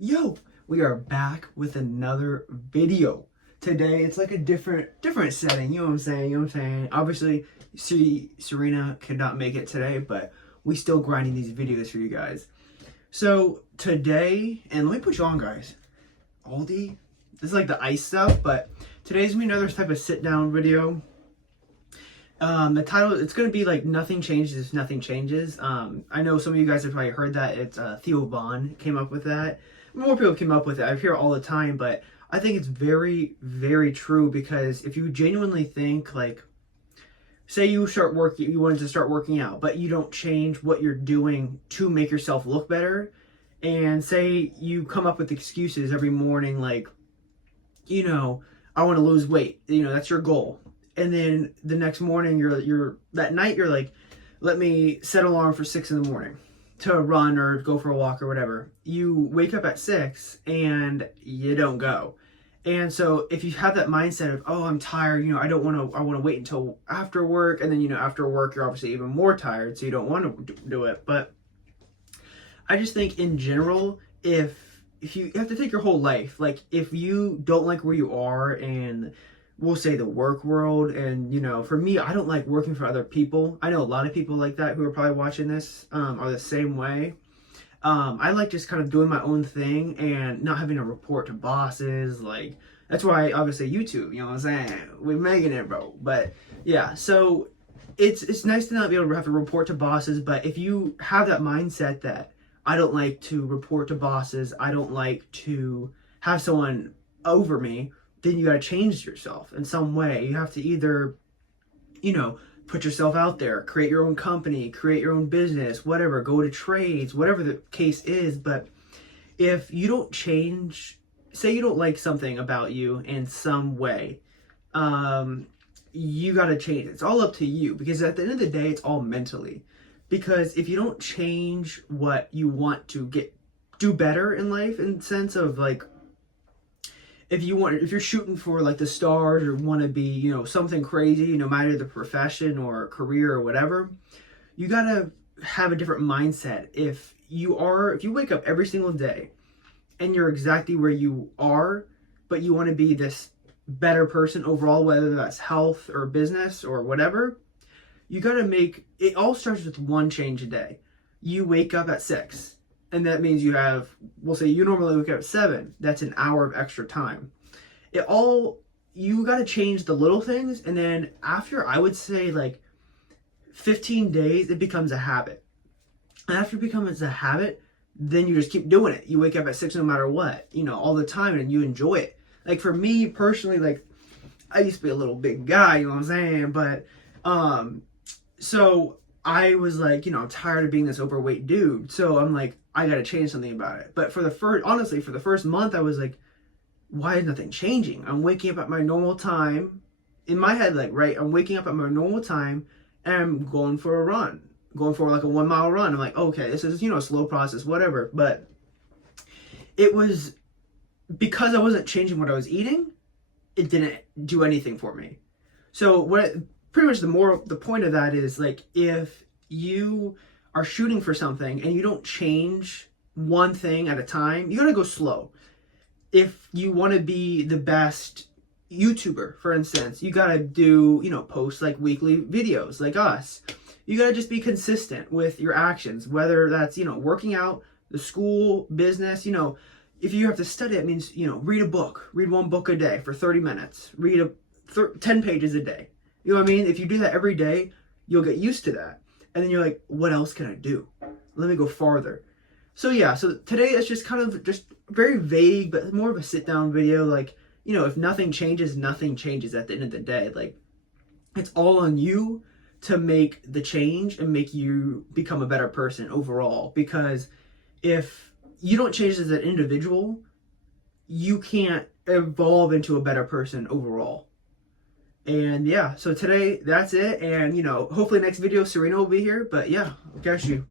Yo, we are back with another video. Today it's like a different setting, you know what I'm saying? You know what I'm saying? Obviously, see Serena could not make it today, but we still grinding these videos for you guys. So today, and let me put you on, guys. Aldi, this is like the ice stuff, but today's gonna be another type of sit down video. The title, it's gonna be like nothing changes if nothing changes. I know some of you guys have probably heard that. It's Theo Vaughn came up with that. More people came up with it. I hear it all the time, but I think it's very true, because if you genuinely think, like, say you wanted to start working out, but you don't change what you're doing to make yourself look better, and say you come up with excuses every morning, like, I want to lose weight. That's your goal. And then the next morning, that night you're like, let me set an alarm for 6 in the morning to run or go for a walk or whatever. You wake up at 6 and you don't go. And so if you have that mindset of, oh, I'm tired, I want to wait until after work. And then, after work, you're obviously even more tired, so you don't want to do it. But I just think in general, if you have to take your whole life, like if you don't like where you are, and we'll say the work world, and for me, I don't like working for other people. I know a lot of people like that who are probably watching this are the same way. I like just kind of doing my own thing and not having to report to bosses. Like, that's why obviously YouTube, you know what I'm saying? We're making it, bro. But yeah, so it's nice to not be able to have to report to bosses. But if you have that mindset that I don't like to report to bosses, I don't like to have someone over me, then you got to change yourself in some way. You have to either, put yourself out there, create your own company, create your own business, whatever, go to trades, whatever the case is. But if you don't change, say you don't like something about you in some way, you got to change it. It's all up to you, because at the end of the day, it's all mentally. Because if you don't change what you want to do better in life, in the sense of like, if you're shooting for like the stars, or want to be, something crazy, no matter the profession or career or whatever, you gotta have a different mindset. If you wake up every single day and you're exactly where you are, but you want to be this better person overall, whether that's health or business or whatever, you gotta it all starts with one change a day. You wake up at 6. And that means we'll say you normally wake up at 7. That's an hour of extra time. You got to change the little things. And then after, I would say like 15 days, it becomes a habit. And after it becomes a habit, then you just keep doing it. You wake up at 6 no matter what, all the time, and you enjoy it. Like for me personally, like I used to be a little big guy, you know what I'm saying? But, so I was like, I'm tired of being this overweight dude. So I'm like, I got to change something about it. But for the first month, I was like, why is nothing changing? I'm waking up at my normal time. In my head, like, right, I'm waking up at my normal time and I'm going for a run, going for like a 1 mile run. I'm like, okay, this is, a slow process, whatever. But it was because I wasn't changing what I was eating, it didn't do anything for me. So pretty much the point of that is, like, if you are shooting for something and you don't change one thing at a time, you gotta go slow. If you want to be the best YouTuber, for instance, you gotta do, post like weekly videos like us. You gotta just be consistent with your actions, whether that's, working out, the school, business. If you have to study, it means, read a book, read one book a day for 30 minutes, read 10 pages a day. You know what I mean? If you do that every day, you'll get used to that. And then you're like, what else can I do? Let me go farther. So yeah, so today it's just kind of just very vague, but more of a sit down video. Like, if nothing changes, nothing changes at the end of the day. Like, it's all on you to make the change and make you become a better person overall. Because if you don't change as an individual, you can't evolve into a better person overall. And yeah, so today that's it. And hopefully next video Serena will be here. But yeah, I'll catch you.